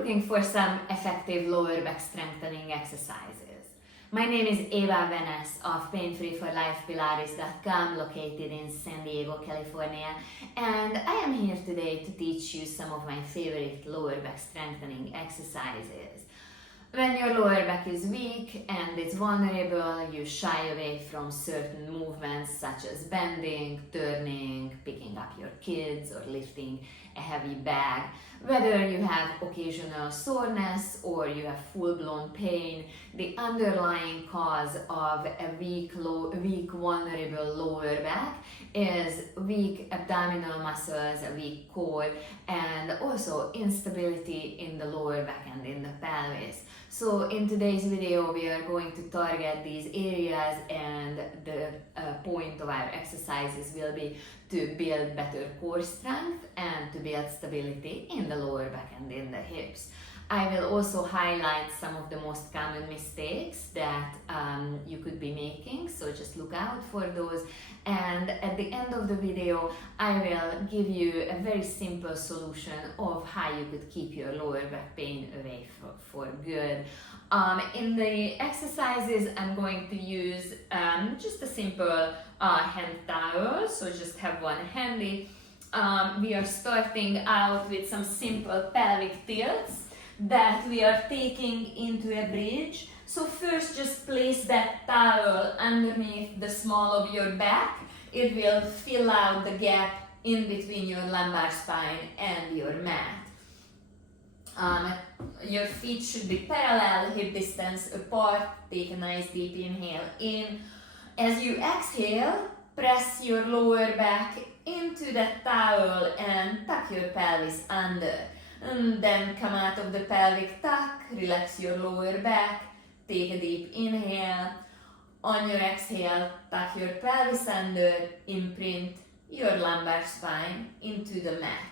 looking for some effective lower back strengthening exercises. My name is Eva Venes of PainFree for Life Pilates.com, located in San Diego, California, and I am here today to teach you some of my favorite lower back strengthening exercises. When your lower back is weak and it's vulnerable, you shy away from certain movements such as bending, turning, picking up your kids, or lifting a heavy bag. Whether you have occasional soreness or you have full-blown pain, the underlying cause of a weak, vulnerable lower back is weak abdominal muscles, a weak core, and also instability in the lower back and in the pelvis. So in today's video, we are going to target these areas, and the point of our exercises will be to build better core strength and to build stability in the lower back and in the hips. I will also highlight some of the most common mistakes that you could be making, so just look out for those. And at the end of the video, I will give you a very simple solution of how you could keep your lower back pain away for good. In the exercises, I'm going to use just a simple hand towel, so just have one handy. We are starting out with some simple pelvic tilts that we are taking into a bridge. So first, just place that towel underneath the small of your back. It will fill out the gap in between your lumbar spine and your mat. Your feet should be parallel, hip distance apart. Take a nice deep inhale in. As you exhale, press your lower back into that towel and tuck your pelvis under. And then come out of the pelvic tuck, relax your lower back, take a deep inhale. On your exhale, tuck your pelvis under, imprint your lumbar spine into the mat.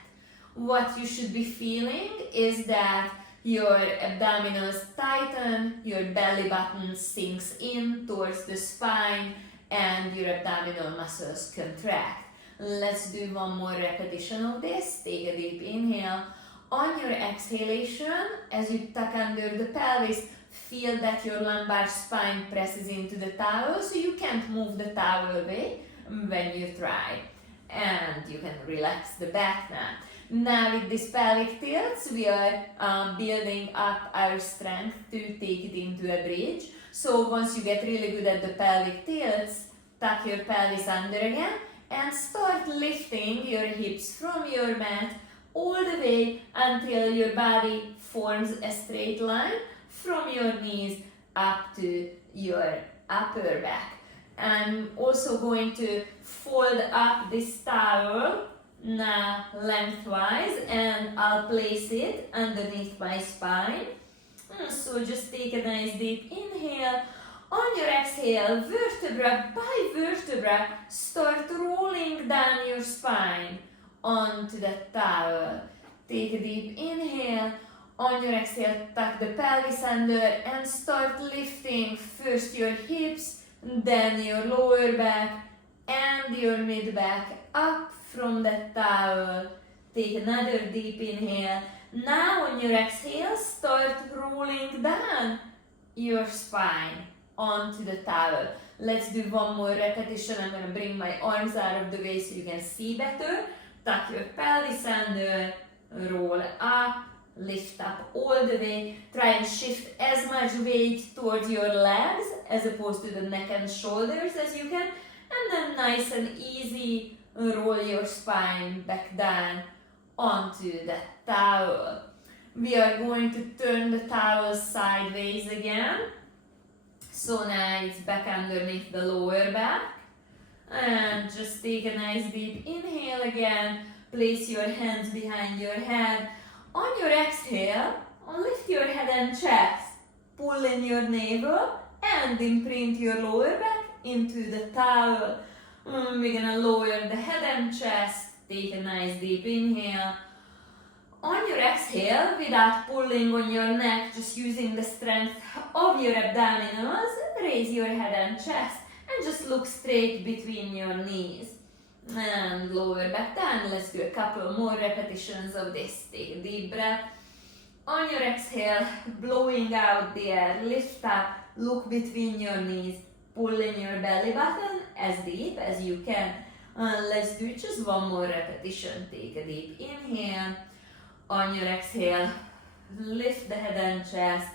What you should be feeling is that your abdominals tighten, your belly button sinks in towards the spine, and your abdominal muscles contract. Let's do one more repetition of this. Take a deep inhale. On your exhalation, as you tuck under the pelvis, feel that your lumbar spine presses into the towel, so you can't move the towel away when you try. And you can relax the back now. Now with these pelvic tilts, we are building up our strength to take it into a bridge. So once you get really good at the pelvic tilts, tuck your pelvis under again and start lifting your hips from your mat all the way until your body forms a straight line from your knees up to your upper back. I'm also going to fold up this towel now lengthwise, and I'll place it underneath my spine. So just take a nice deep inhale. On your exhale, vertebra by vertebra, start rolling down your spine onto the towel. Take a deep inhale. On your exhale, tuck the pelvis under and start lifting first your hips, then your lower back and your mid back up from that towel. Take another deep inhale. Now on your exhale, start rolling down your spine onto the towel. Let's do one more repetition. I'm going to bring my arms out of the way so you can see better. Tuck your pelvis under, roll up, lift up all the way. Try and shift as much weight towards your legs as opposed to the neck and shoulders as you can. And then nice and easy, roll your spine back down onto the towel. We are going to turn the towel sideways again. So now it's back underneath the lower back. And just take a nice deep inhale again. Place your hands behind your head. On your exhale, lift your head and chest. Pull in your navel and imprint your lower back into the towel. We're gonna lower the head and chest. Take a nice deep inhale. On your exhale, without pulling on your neck, just using the strength of your abdominals, raise your head and chest and just look straight between your knees. And lower back down. Let's do a couple more repetitions of this. Take a deep breath. On your exhale, blowing out the air, lift up, look between your knees, pull in your belly button as deep as you can. Let's do just one more repetition. Take a deep inhale. On your exhale, lift the head and chest,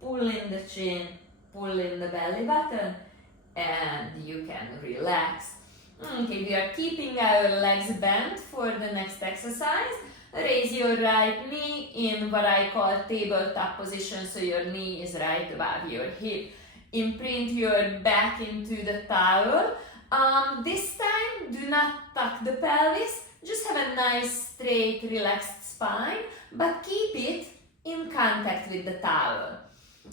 pull in the chin, pull in the belly button, and you can relax. Okay, we are keeping our legs bent for the next exercise. Raise your right knee in what I call tabletop position, so your knee is right above your hip. Imprint your back into the towel. This time, do not tuck the pelvis. Just have a nice, straight, relaxed spine, but keep it in contact with the towel.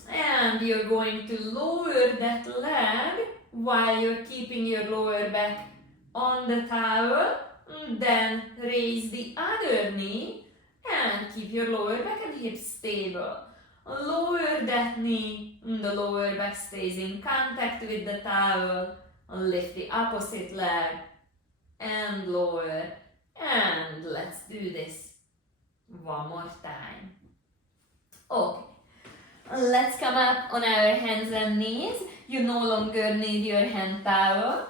And you're going to lower that leg while you're keeping your lower back on the towel. Then raise the other knee and keep your lower back and hips stable. Lower that knee, the lower back stays in contact with the towel. Lift the opposite leg and lower. And let's do this one more time. Okay, let's come up on our hands and knees. You no longer need your hand towel.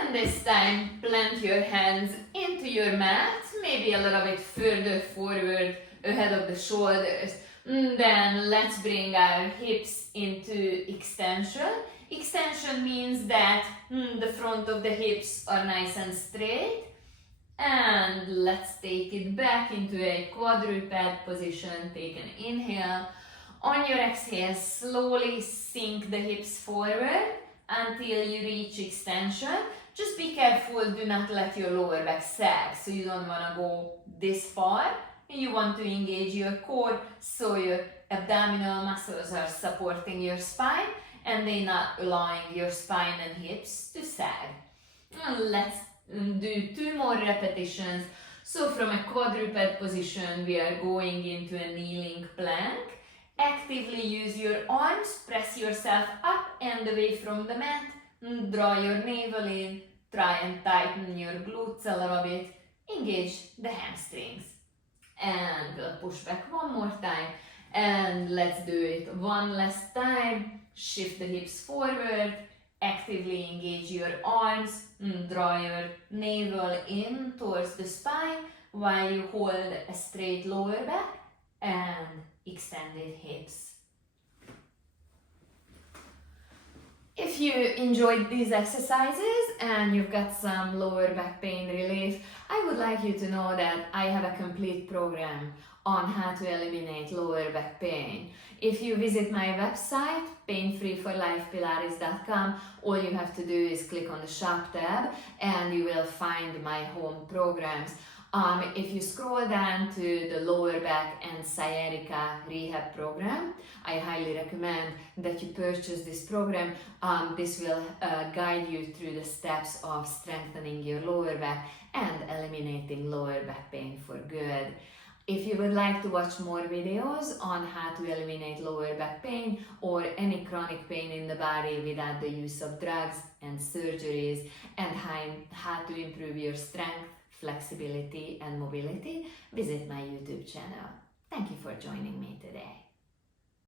And this time, plant your hands into your mat, maybe a little bit further forward ahead of the shoulders. Then let's bring our hips into extension. Extension means that the front of the hips are nice and straight. And let's take it back into a quadruped position. Take an inhale. On your exhale, slowly sink the hips forward until you reach extension. Just be careful, do not let your lower back sag. So you don't want to go this far. You want to engage your core so your abdominal muscles are supporting your spine and they're not allowing your spine and hips to sag. Let's do 2 more repetitions. So from a quadruped position, we are going into a kneeling plank. Actively use your arms, press yourself up and away from the mat. Draw your navel in, try and tighten your glutes a little bit. Engage the hamstrings. And we'll push back one more time. And let's do it one last time. Shift the hips forward. Actively engage your arms. Draw your navel in towards the spine while you hold a straight lower back and extended hips. If you enjoyed these exercises and you've got some lower back pain relief, I would like you to know that I have a complete program on how to eliminate lower back pain. If you visit my website, PainFreeForLifePilates.com, all you have to do is click on the shop tab and you will find my home programs. If you scroll down to the lower back and sciatica rehab program, I highly recommend that you purchase this program. This will guide you through the steps of strengthening your lower back and eliminating lower back pain for good. If you would like to watch more videos on how to eliminate lower back pain or any chronic pain in the body without the use of drugs and surgeries, and how to improve your strength, flexibility and mobility, visit my YouTube channel. Thank you for joining me today.